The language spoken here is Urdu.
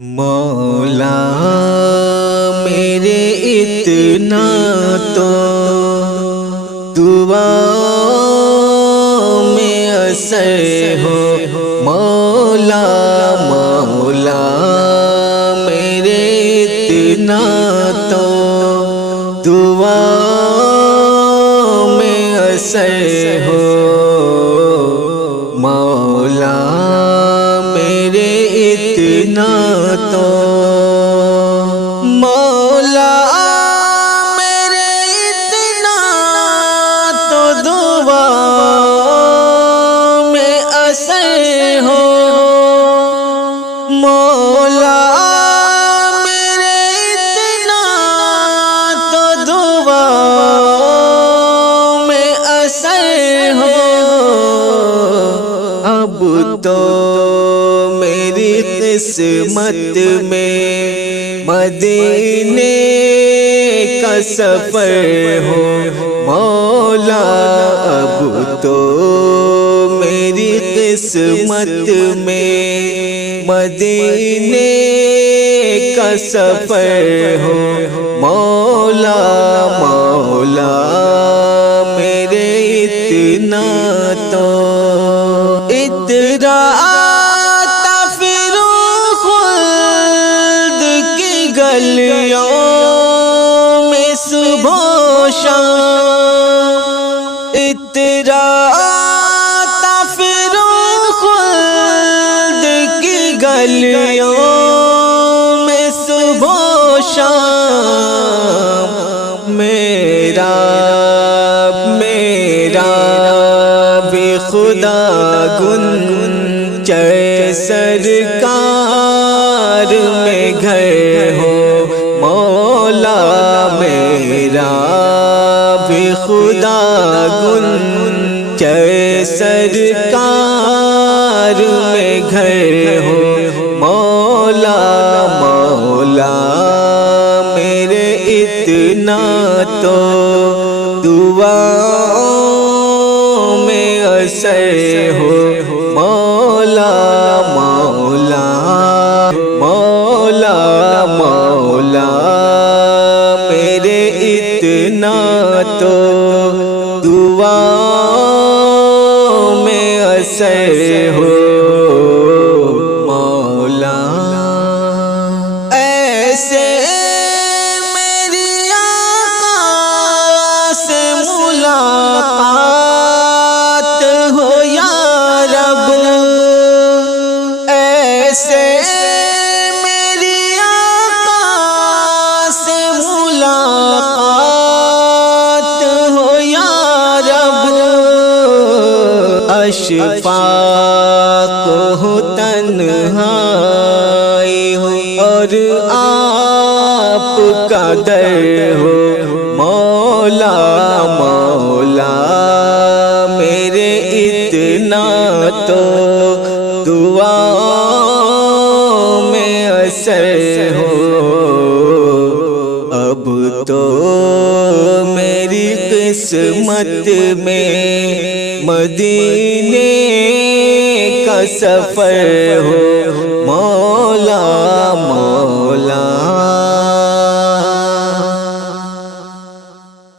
مولا میرے اتنا تو دعا میں اثر ہو مولا مولا میرے اتنا تو دعا میں اثر ہو مولا میرے اتنا تو مولا میرے اتنا تو دعا میں اثر ہو مولا میرے اتنا تو دعا میں اثر ہو اب تو میری قسمت میں مدینے کا سفر ہو مولا اب تو میری قسمت میں مدینے کا سفر ہو مولا مولا میرے اتنا تو اترا گلیوں میں صبح و شام اترا پھروں خلد کی گلیوں میں صبح و شام میرا بھی خدا گنچے سرکار میں گھر ہو مولا میرا بھی خدا گنچے سرکار میں گھر ہو مولا مولا میرے اتنا تو دعا میں اثر ہو مولا مولا مولا مولا میرے اتنا تو دعا میں اثر ہو مولا ایسے میری آقا سے ملاقات ہو یا رب ایسے اشفاق ہو تنہائی ہو اور آپ کا در ہو مولا مولا میرے اتنا تو دعا میں اثر ہو اب تو میری قسمت میں مدینے کا سفر ہو مولا مولا